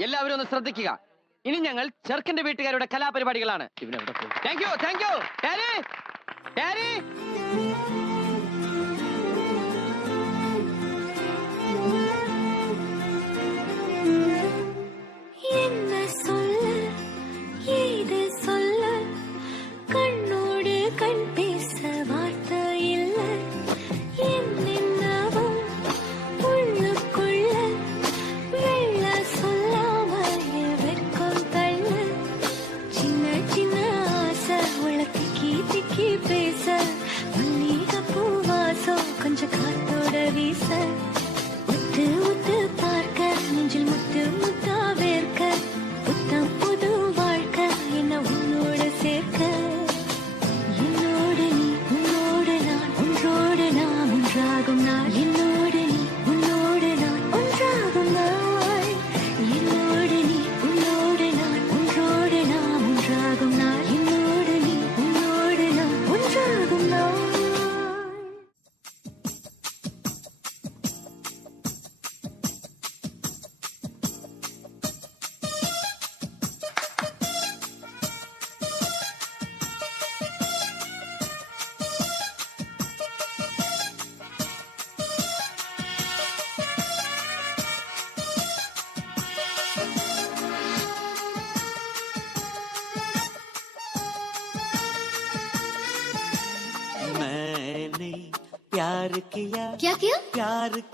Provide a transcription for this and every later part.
എല്ലാവരും ഒന്ന് ശ്രദ്ധിക്കുക. ഇനി ഞങ്ങൾ ചെറുക്കന്റെ വീട്ടുകാരുടെ കലാപരിപാടികളാണ്. താങ്ക് യു താങ്ക് യു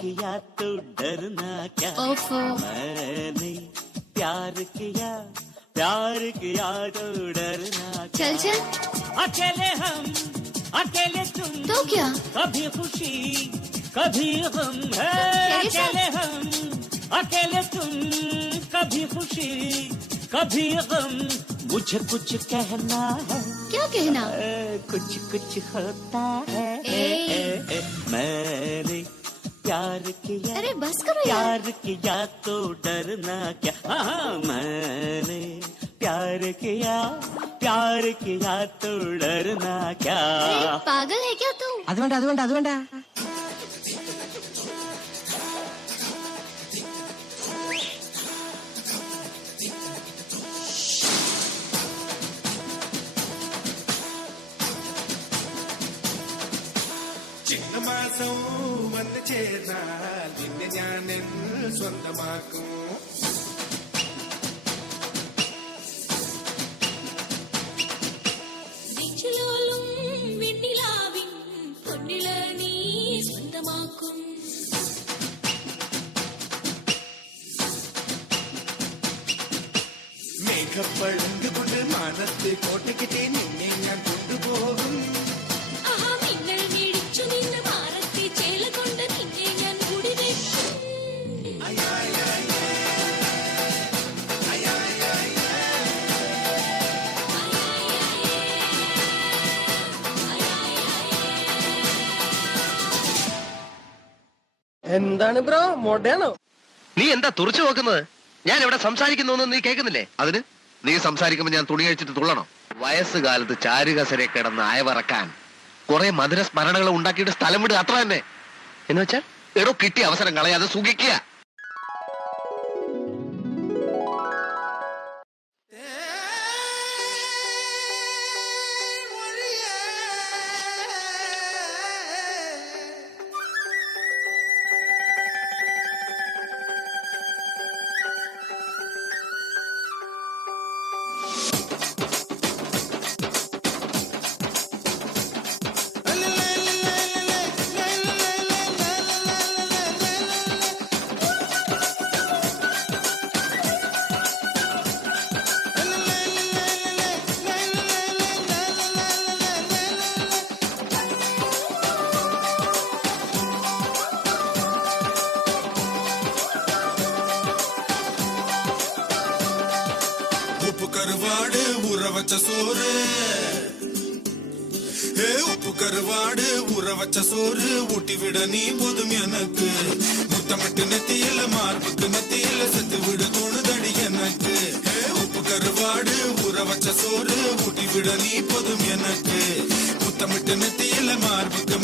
किया तो डरना क्या? मैंने प्यार किया प्यार किया तो डरना चल चल। अकेले हम अकेले तुम तो क्या? कभी खुशी कभी गम है। अकेले हम अकेले तुम कभी खुशी कभी गम मुझे कुछ कहना है। क्या कहना? ए, कुछ कुछ होता है। ए। ए, ए, मैंने प्यार किया अरे बस करो प्यार किया तो डरना क्या? हाँ, हाँ, मैंने प्यार किया प्यार किया तो डरना क्या? पागल है क्या तू? अद अद अदवेंट വേണ്ട അത് വേണ്ട ചിങ്ങമാസം വന്ന് ചേർന്നാൽ നിന്നെ ഞാൻ എന്നിൽ സ്വന്തമാക്കും എന്താണ് ബ്രോ? മൊടയാണോ നീ എന്താ തുറച്ചു നോക്കുന്നത്? ഞാൻ ഇവിടെ സംസാരിക്കുന്നു നീ കേൾക്കുന്നില്ലേ? അതിന് നീ സംസാരിക്കുമ്പോ ഞാൻ തുണി കഴിച്ചിട്ട് തുള്ളണോ? വയസ്സുകാലത്ത് ചാരുകസരെ കിടന്ന് അയവറക്കാൻ കുറെ മധുര സ്മരണകൾ ഉണ്ടാക്കിയിട്ട് സ്ഥലം വിടുക അത്ര തന്നെ. എന്ന് വെച്ചാൽ എടോ കിട്ടിയ അവസരം കളയാതെ സുഖിക്കുക ஊற வச்ச சோறு. ஏ உப்பு கருவாடு ஊற வச்ச சோறு. ஊட்டி விட நீ போதும் எனக்கு. முத்தமிட்டு நெத்தியில மார்புக்கு நெத்தியில செத்து விட தோணுதடி எனக்கு. ஏ உப்பு கருவாடு ஊற வச்ச சோறு. ஊட்டி விட நீ போதும் எனக்கு. முத்தமிட்டு நெத்தியில மார்புக்கு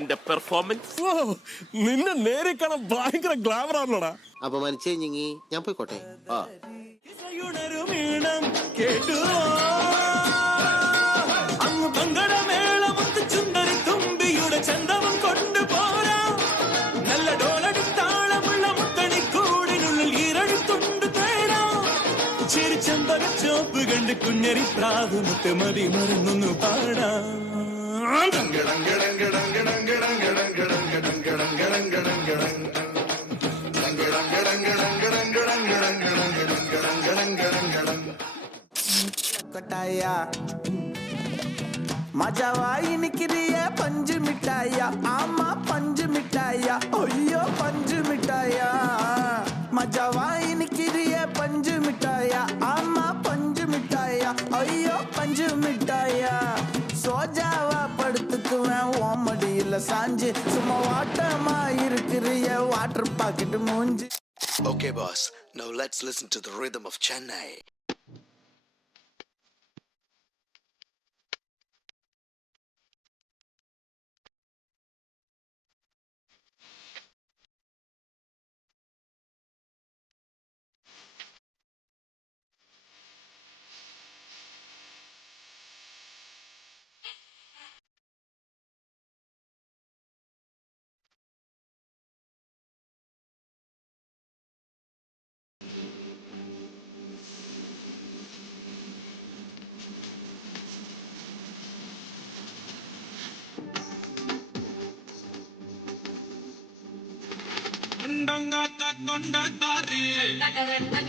എന്റെ പെർഫോമൻസ് നിന്നെ നേരെ കാണാൻ ഭയങ്കര ഗ്ലാമർ ആണോടാ അപമാനിച്ചേ ഞങ്ങി. ഞാൻ പോയിക്കോട്ടെ. ആ. നല്ല കണ്ട് കുഞ്ഞരി പ്രാവ് മതി മറന്നൊന്നു പാടാം. కటాయా మజా వాయినికిరియే పంజు మిఠాయా ఆమా పంజు మిఠాయా ఒయ్యో పంజు మిఠాయా మజా వాయినికిరియే పంజు మిఠాయా ఆమా పంజు మిఠాయా ఒయ్యో పంజు మిఠాయా సోజా சாஞ்சு. சும்மா வாட்டமா இருக்கிறிய வாட்டர் பாக்கெட் மூஞ்சு. Okay boss now let's listen to the rhythm of Chennai கொண்டார்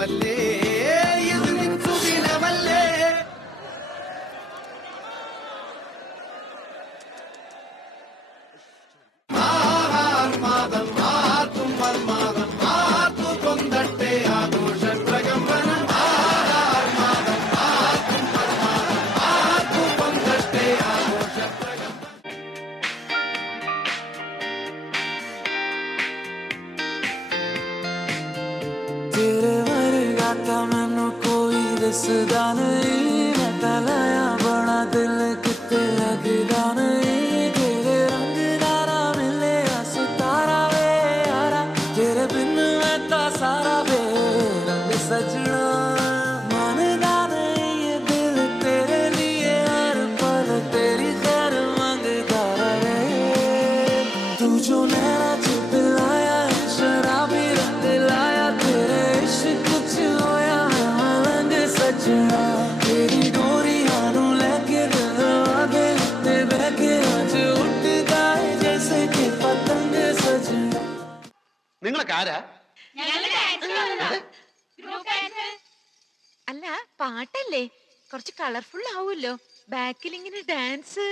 ಮಲ್ಲೇ ആരാ? അല്ല പാട്ടല്ലേ? കുറച്ച് കളർഫുൾ ആവുമല്ലോ. ബാക്കിൽ ഇങ്ങനെ ഡാൻസ്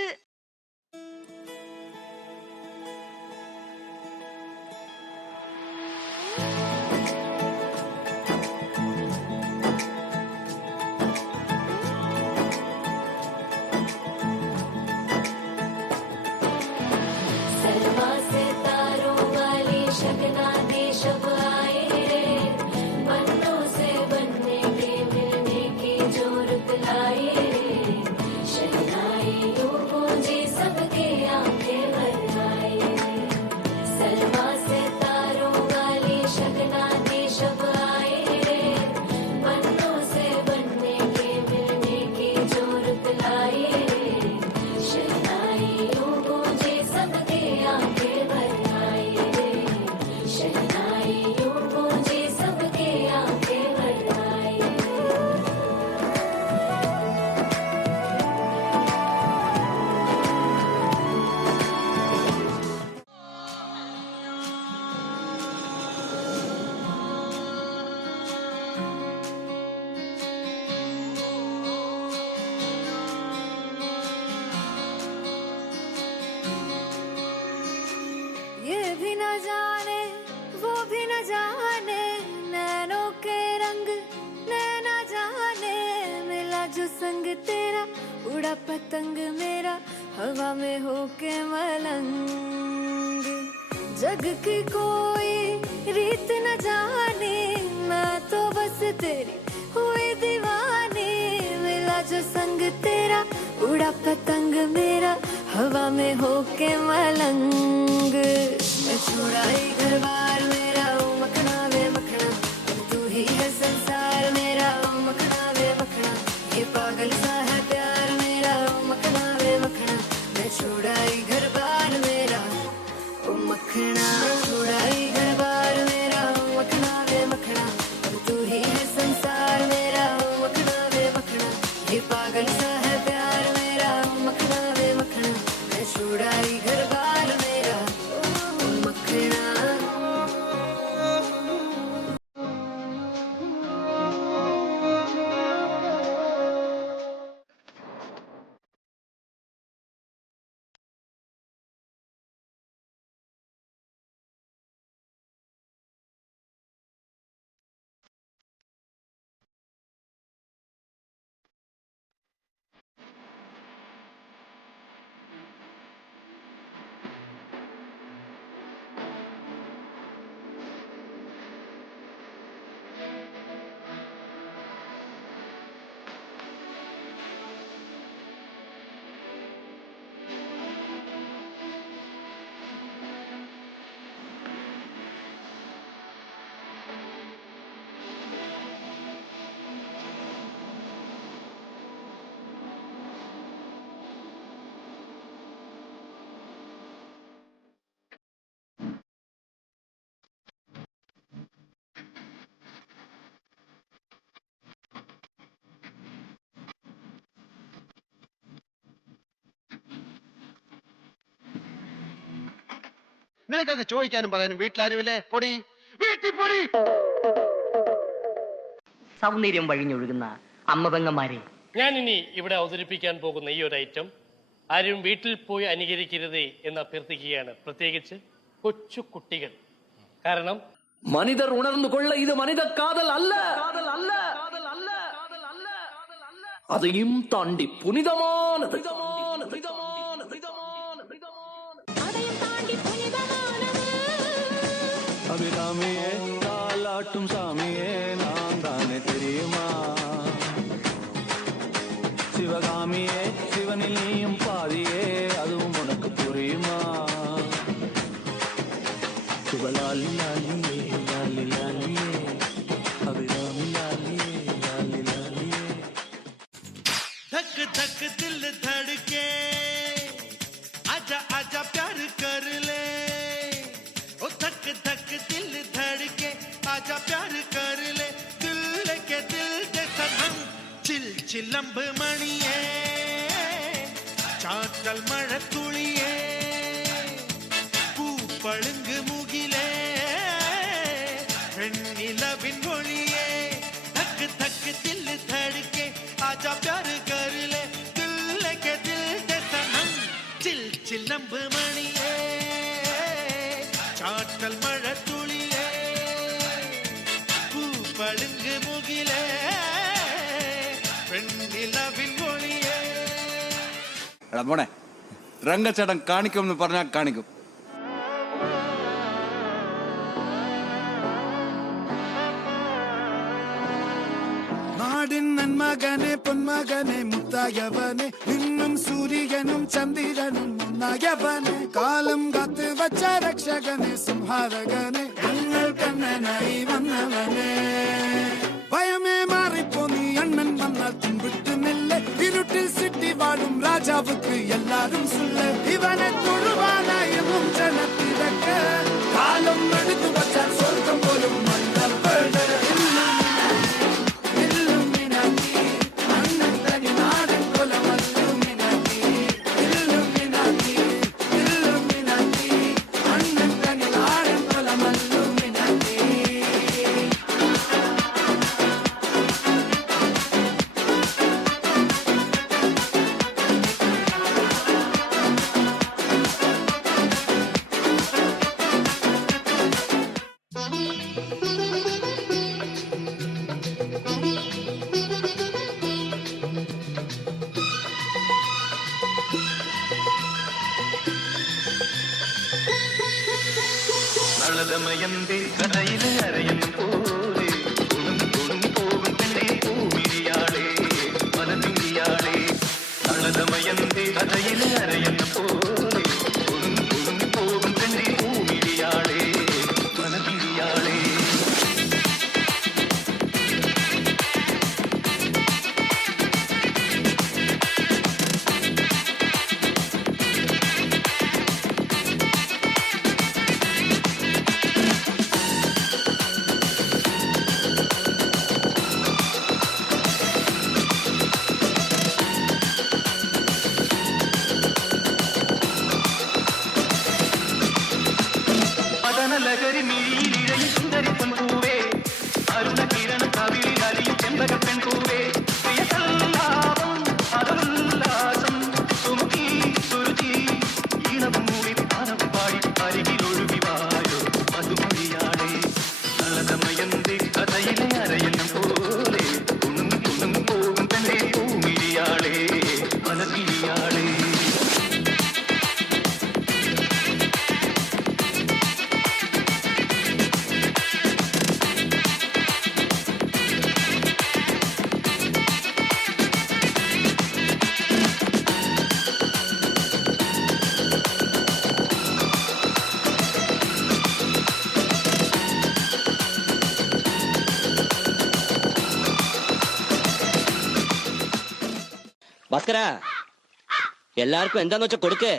जग की कोई रीत न जाने, मैं तो बस तेरी हुई दीवानी। मिला जो संग तेरा, उड़ा पतंग मेरा, हवा में होके मलंग। छुड़ाई നിനക്കൊക്കെ ചോദിക്കാനും പറയാനും വീട്ടിലാരുമില്ലേ? പൊടി. വീട്ടിൽ പൊടി. സൗന്ദര്യം വഴിഞ്ഞൊഴുകുന്ന അമ്മപെങ്ങന്മാരെ. ഞാൻ ഇനി ഇവിടെ അവതരിപ്പിക്കാൻ പോകുന്ന ഈ ഒരു ഐറ്റം ആരും വീട്ടിൽ പോയി അനുകരിക്കരുത് എന്ന് അഭ്യർത്ഥിക്കുകയാണ്. പ്രത്യേകിച്ച് കൊച്ചു കുട്ടികൾ. കാരണം மனிதர் உணர்ந்து கொள்ள இது மனித காதல் അല്ല. அதையும் தாண்டி പുനിതമാണ് சாமியே தாலாட்டும் சாமி சிலம்பு மணியே சாற்றல் மழத்துளியே பூப்பழுங்கு முகிலே வெண்ணிலவின் ஒளியே தக்கு தக்கு தில்லு தடுக்கே ஆஜா பியாரு கருளே தில்லக்கே தில் தனம் சில் சிலம்பு மணியே சாற்றல் மழத்துளியே பூப்பழுங்கு முகிலே മോനെ രംഗച്ചേട്ടൻ കാണിക്കും എന്ന് പറഞ്ഞാൽ കാണിക്കും. നാടിൻ നന്മകനെ പൊന്മകനെ മുത്തായവനെ നിന്നും സൂര്യനും ചന്ദ്രനും ഒന്നായവനെ കാലം കാത്ത് വച്ച രക്ഷകനെ സംഹാരകനെ ഞങ്ങൾ കണ്ണനായി വന്നവനെ. ഭയമേ മാറിപ്പോ നീ അണ്ണൻ വന്നാൽ തുമ്പിട്ട് നില്ല வாழும் ராஜாவுக்கு எல்லாரும் சொல்ல இவனை தொழுவானாயமும் ஜனத்திறக்க காலம் எடுத்து வச்சார் சொர்க்கம் போலும் கடமையந்தி கடையிலே ഭാസ്കര എല്ലാവർക്കും എന്താന്ന് വെച്ചാ കൊടുക്ക്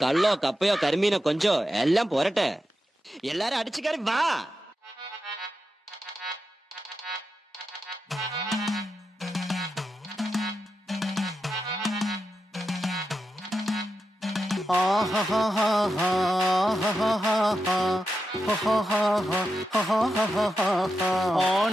കള്ളോ കപ്പയോ കരിമീനോ കൊഞ്ചോ എല്ലാം പോരട്ടെ എല്ലാരും അടിച്ചു കയറി വാ On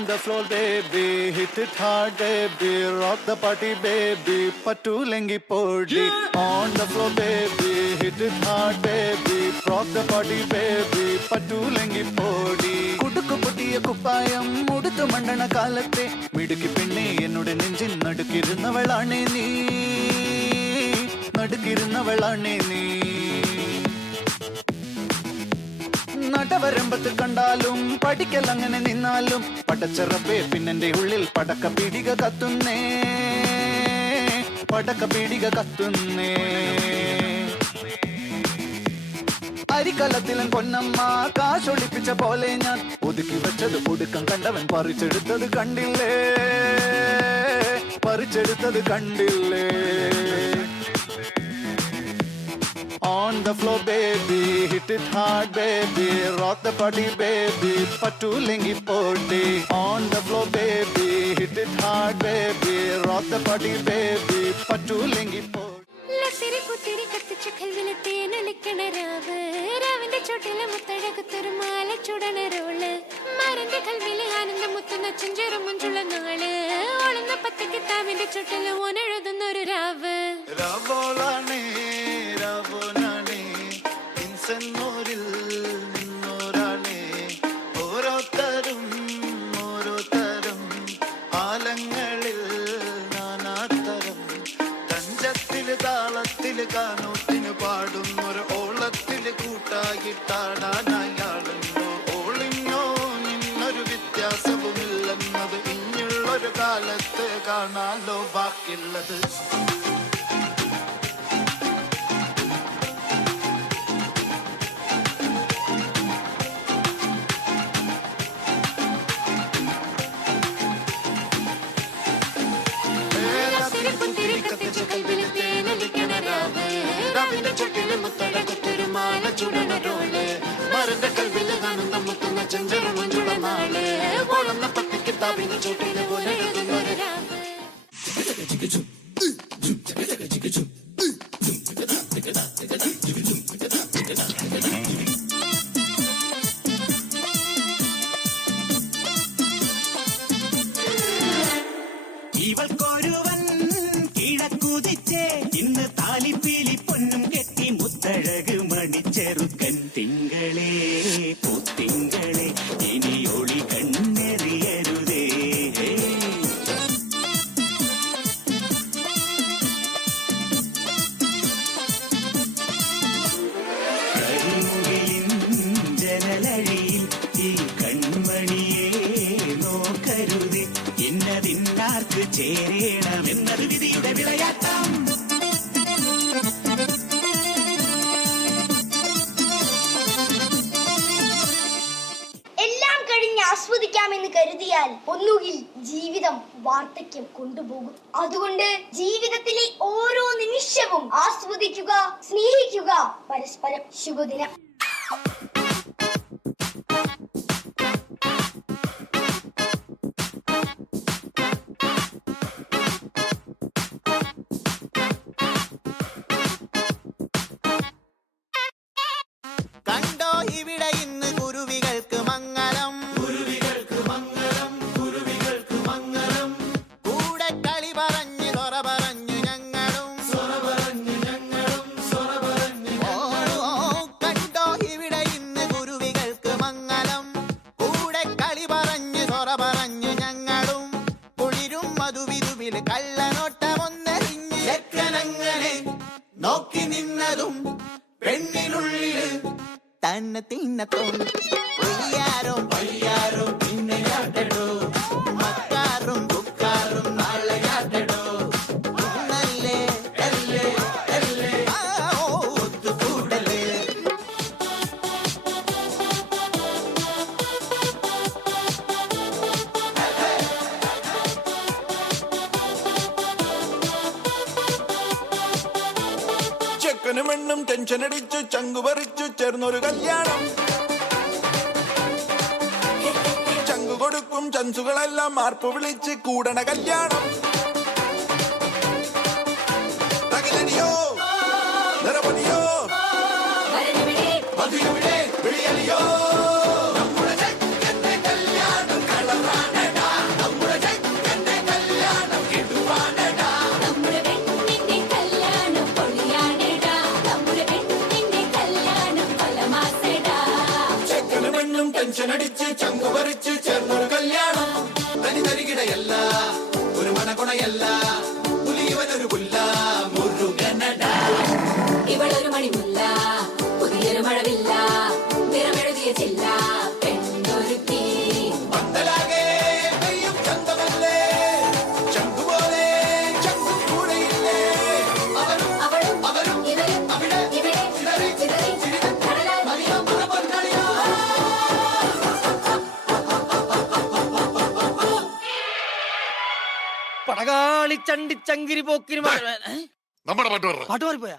the floor, baby, hit it hard, baby, rock the party, baby, patulengi podi. On the floor, baby, hit it hard, baby, rock the party, baby, patulengi podi. കുടുക്കു പൊട്ടിയ കുപ്പായം ഉടുത്തു മണ്ണണ കാലത്തെ മിടുക്കി പെണ്ണെ എന്നോട് നെഞ്ചിൻ നടുക്കിരുന്നവളാണേ നീ നടുക്കിരുന്നവളാണേ നീ നടവരമ്പത്ത് കണ്ടാലും പഠിക്കൽ അങ്ങനെ നിന്നാലും പടച്ചറപ്പേ പിന്നെന്റെ ഉള്ളിൽ പടക്ക പീടിക കത്തുന്നേ. പടക്ക പീടിക കത്തുന്നേ. അരിക്കലത്തിലും പൊന്നമ്മ കാശൊളിപ്പിച്ച പോലെ ഞാൻ ഒതുക്കി വെച്ചത് ഒടുക്കം കണ്ടവൻ പറിച്ചെടുത്തത് കണ്ടില്ലേ? പറിച്ചെടുത്തത് കണ്ടില്ലേ? On the floor, baby, hit it hard, baby, rock the party, baby, patulingi potti. On the floor, baby, hit it hard, baby, rock the party, baby, patulengi potti. ലത്തിരി പുത്തിരി കത്തിച്ച കൽവിലെ തേനൊലിക്കണ രാവ് രാവിന്റെ ചോട്ടിലെ മുത്തഴകത്തൊരു മാല ചുടണ റോൾ മരന്റെ കൽവിലെ ആനന്ദം മുത്തുന്ന ചെഞ്ചെറു മുഞ്ചുള്ള നാൾ ഓളുന്ന പത്ത് കിതാബിന്റെ ചുട്ടിൽ ഓനെഴുതുന്ന ഒരു രാവ് രാവോളാണേ ഇൻസെന്നൂരിൽ നിന്നോരാണേ ഓരോരുത്തരും ഓരോരുത്തരും ആലങ്ങളിൽ നാനാത്തരം തഞ്ചത്തിൽ താളത്തിൽ കാനൂത്തിന് പാടുന്നൊരു ഓളത്തിൽ കൂട്ടായിട്ടാടാനയാളുണ്ടോ ഓളിഞ്ഞോ നിന്നൊരു വ്യത്യാസവുമില്ലെന്നത് ഇനിയുള്ളൊരു കാലത്ത് കാണാലോ ബാക്കിയുള്ളത്. ഇന്നതിന്നാർക്ക് എന്നത് വിധിയുടെ വിളയാട്ടം. എല്ലാം കഴിഞ്ഞ് ആസ്വദിക്കാമെന്ന് കരുതിയാൽ ഒന്നുകിൽ ജീവിതം വാർദ്ധക്യം കൊണ്ടുപോകും. അതുകൊണ്ട് ജീവിതത്തിലെ ഓരോ നിമിഷവും ആസ്വദിക്കുക സ്നേഹിക്കുക പരസ്പരം ശുഭദിനം. ചെക്കനും പെണ്ണും ടെൻഷൻ അടിച്ചു ചങ്കു പറിച്ചു ചേർന്നൊരു കല്യാണം. ചങ്കു കൊടുക്കും ചൻസുകളെല്ലാം മാർപ്പ് വിളിച്ച് കൂടണ കല്യാണം. തകിലടിയോ നിറപടിയോ ചണ്ടി ചങ്കിരി പോക്കിരി നമ്മുടെ പാട്ട് പറഞ്ഞു പാട്ട് മാറിപ്പോയാ?